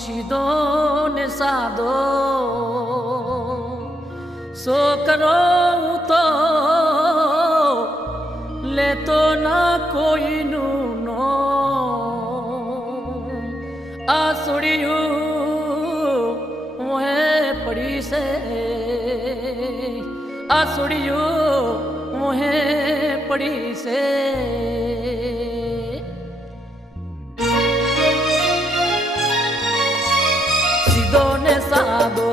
સીધો ને સાદો સો કરો તો લેતો ના કોઈનું નો આ સુડિયું મોહે પડી છે આ સુડિયું મોહે પડી છે સીધો ને સાદો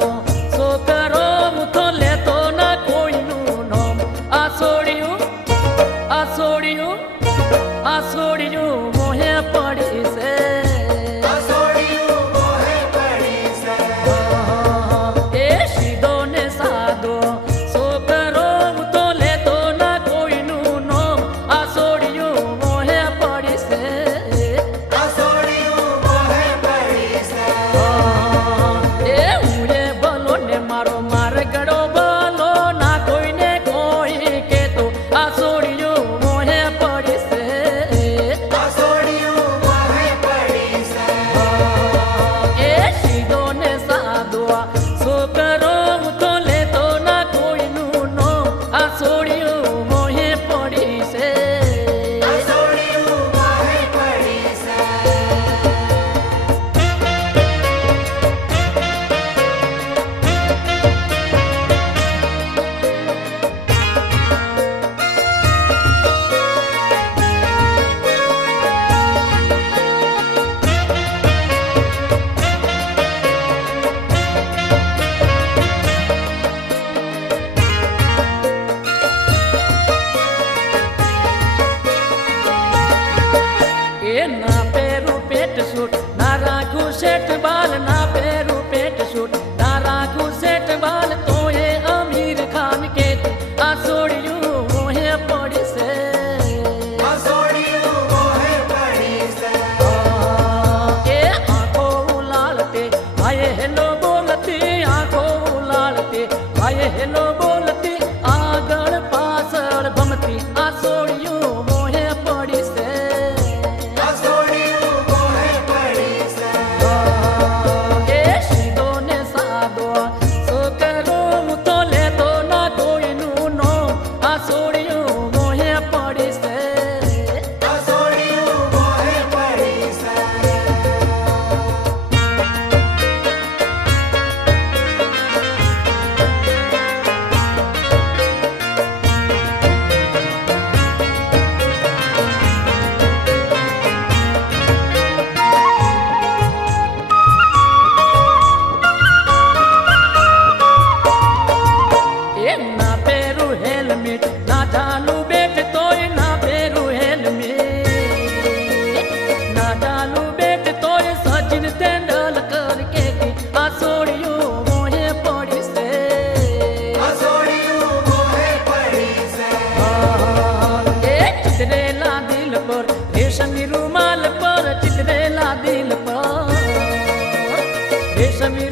સો કરો હું તો લેતો ના કોઈનું નામ આ સોડિયું મોહે પડી છે એ સીધો ને સાદો સો કરો હું તો લેતો ના કોઈનું નામ આ સોડિયું મોહે પડી છે ना पेरू पेट सूट ना राखू सेठ बाल ना पेरू पेट सूट ना राखू सेठ बाल तो ये अमीर खान के आ सोडिયું मोहे पड़ी से ए आंखों उलालते आए हेलो बोलती आंखों उलालते आए हेलो बोलती आगळ पाछळ भमती आ सोडिયું मोहे पड़ी से ना डालू बेट तोय ना पेरू हेलमेट ना डालू बेट तोय सचिन तेंदुलकर के आ सोडिયું मोहे पड़ी से ए चितरेला दिल पर रेशमी रुमाल पर चितरेला दिल पर रेशमी